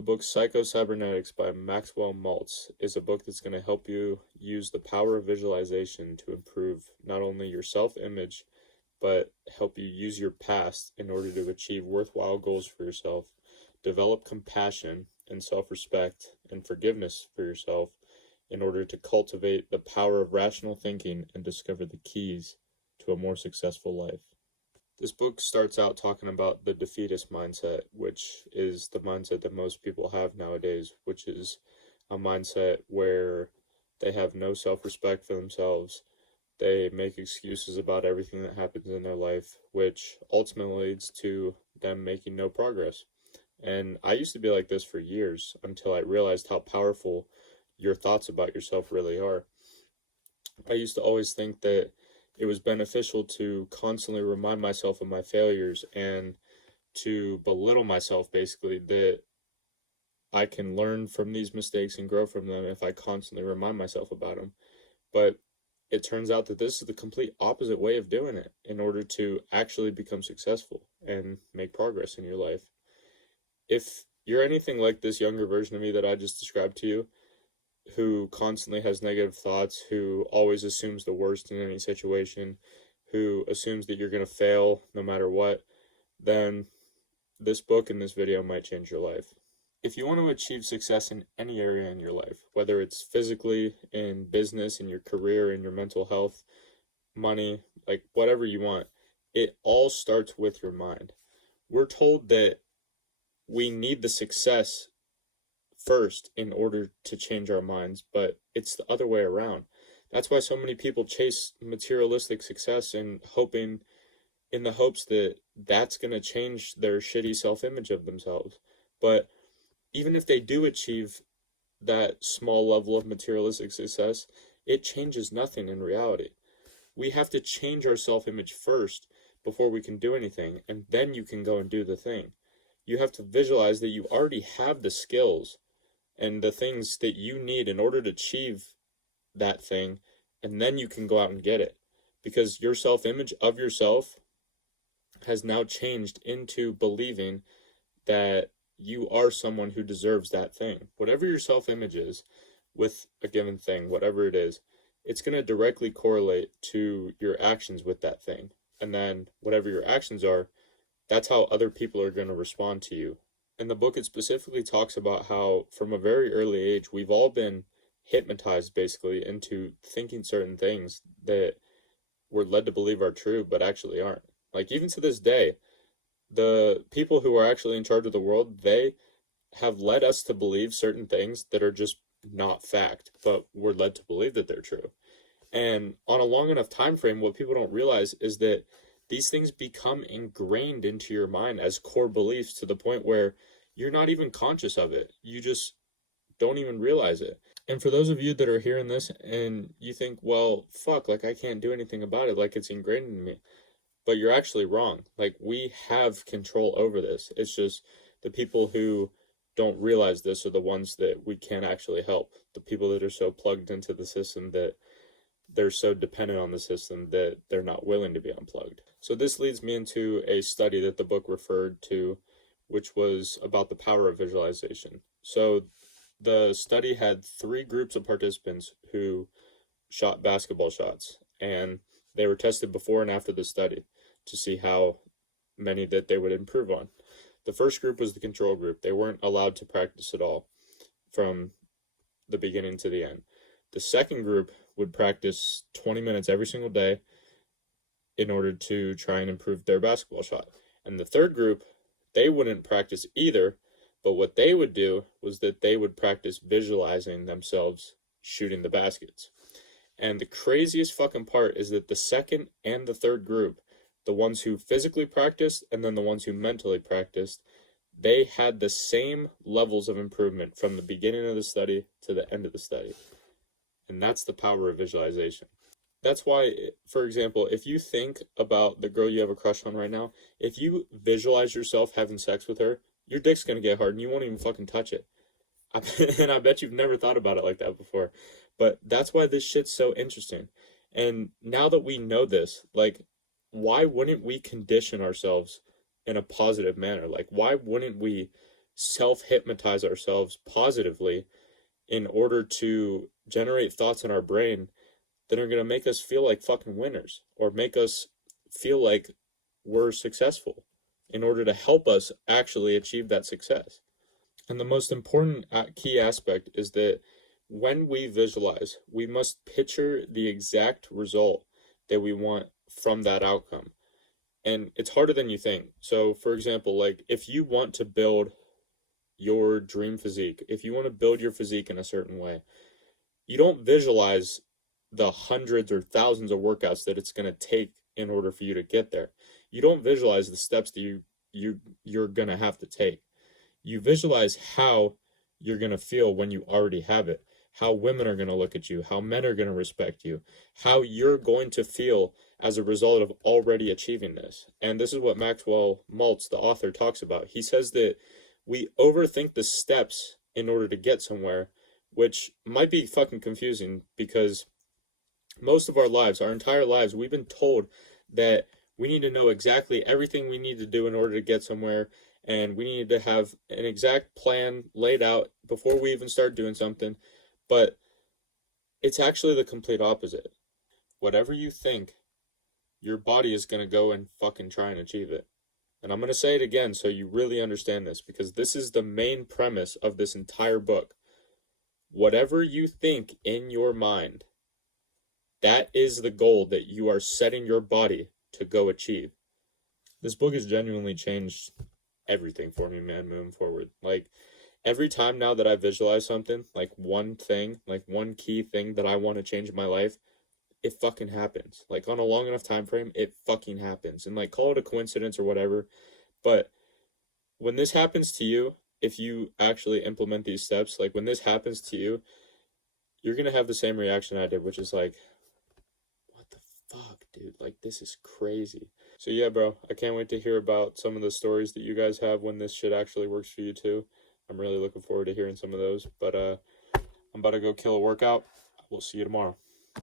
The book Cybernetics by Maxwell Maltz is a book that's going to help you use the power of visualization to improve not only your self-image, but help you use your past in order to achieve worthwhile goals for yourself, develop compassion and self-respect and forgiveness for yourself in order to cultivate the power of rational thinking and discover the keys to a more successful life. This book starts out talking about the defeatist mindset, which is the mindset that most people have nowadays, which is a mindset where they have no self-respect for themselves. They make excuses about everything that happens in their life, which ultimately leads to them making no progress. And I used to be like this for years until I realized how powerful your thoughts about yourself really are. I used to always think that it was beneficial to constantly remind myself of my failures and to belittle myself, basically, that I can learn from these mistakes and grow from them if I constantly remind myself about them. But it turns out that this is the complete opposite way of doing it in order to actually become successful and make progress in your life. If you're anything like this younger version of me that I just described to you, who constantly has negative thoughts, who always assumes the worst in any situation, who assumes that you're going to fail no matter what, then this book and this video might change your life. If you want to achieve success in any area in your life, whether it's physically, in business, in your career, in your mental health, money, like whatever you want, it all starts with your mind. We're told that we need the success first in order to change our minds, but it's the other way around. That's why so many people chase materialistic success and in the hopes that that's going to change their shitty self-image of themselves. But even if they do achieve that small level of materialistic success, it changes nothing in reality. We have to change our self-image first before we can do anything, and then you can go and do the thing. You have to visualize that you already have the skills and the things that you need in order to achieve that thing, and then you can go out and get it. Because your self-image of yourself has now changed into believing that you are someone who deserves that thing. Whatever your self-image is with a given thing, whatever it is, it's going to directly correlate to your actions with that thing. And then whatever your actions are, that's how other people are going to respond to you. In the book, it specifically talks about how from a very early age, we've all been hypnotized basically into thinking certain things that we're led to believe are true, but actually aren't. Like even to this day, the people who are actually in charge of the world, they have led us to believe certain things that are just not fact, but we're led to believe that they're true. And on a long enough time frame, what people don't realize is that these things become ingrained into your mind as core beliefs to the point where you're not even conscious of it. You just don't even realize it. And for those of you that are hearing this and you think, well, fuck, like I can't do anything about it, like it's ingrained in me. But you're actually wrong. Like we have control over this. It's just the people who don't realize this are the ones that we can't actually help. The people that are so plugged into the system that they're so dependent on the system that they're not willing to be unplugged. So this leads me into a study that the book referred to, which was about the power of visualization. So the study had 3 groups of participants who shot basketball shots, and they were tested before and after the study to see how many that they would improve on. The first group was the control group. They weren't allowed to practice at all from the beginning to the end. The second group would practice 20 minutes every single day in order to try and improve their basketball shot. And the third group, they wouldn't practice either, but what they would do was that they would practice visualizing themselves shooting the baskets. And the craziest fucking part is that the second and the third group, the ones who physically practiced and then the ones who mentally practiced, they had the same levels of improvement from the beginning of the study to the end of the study. And that's the power of visualization. That's why, for example, if you think about the girl you have a crush on right now, if you visualize yourself having sex with her, your dick's going to get hard and you won't even fucking touch it. And I bet you've never thought about it like that before. But that's why this shit's so interesting. And now that we know this, like, why wouldn't we condition ourselves in a positive manner? Like, why wouldn't we self-hypnotize ourselves positively in order to generate thoughts in our brain that are going to make us feel like fucking winners, or make us feel like we're successful, in order to help us actually achieve that success. And the most important key aspect is that when we visualize, we must picture the exact result that we want from that outcome. And it's harder than you think. So, for example, like if you want to build your dream physique, if you want to build your physique in a certain way, you don't visualize the hundreds or thousands of workouts that it's going to take in order for you to get there. You don't visualize the steps that you're going to have to take. You visualize how you're going to feel when you already have it, how women are going to look at you, how men are going to respect you, how you're going to feel as a result of already achieving this. And this is what Maxwell Maltz, the author, talks about. He says that we overthink the steps in order to get somewhere, which might be fucking confusing, because most of our lives, our entire lives, we've been told that we need to know exactly everything we need to do in order to get somewhere, and we need to have an exact plan laid out before we even start doing something. But it's actually the complete opposite. Whatever you think, your body is going to go and fucking try and achieve it. And I'm going to say it again so you really understand this, because this is the main premise of this entire book. Whatever you think in your mind, that is the goal that you are setting your body to go achieve. This book has genuinely changed everything for me, man, moving forward. Like, every time now that I visualize something, like one thing, like one key thing that I want to change in my life, it fucking happens. Like, on a long enough time frame, it fucking happens. And, like, call it a coincidence or whatever, but when this happens to you, if you actually implement these steps, like, when this happens to you, you're gonna have the same reaction I did, which is like, what the fuck, dude? Like, this is crazy. So yeah, bro, I can't wait to hear about some of the stories that you guys have when this shit actually works for you too. I'm really looking forward to hearing some of those. But I'm about to go kill a workout. We'll see you tomorrow.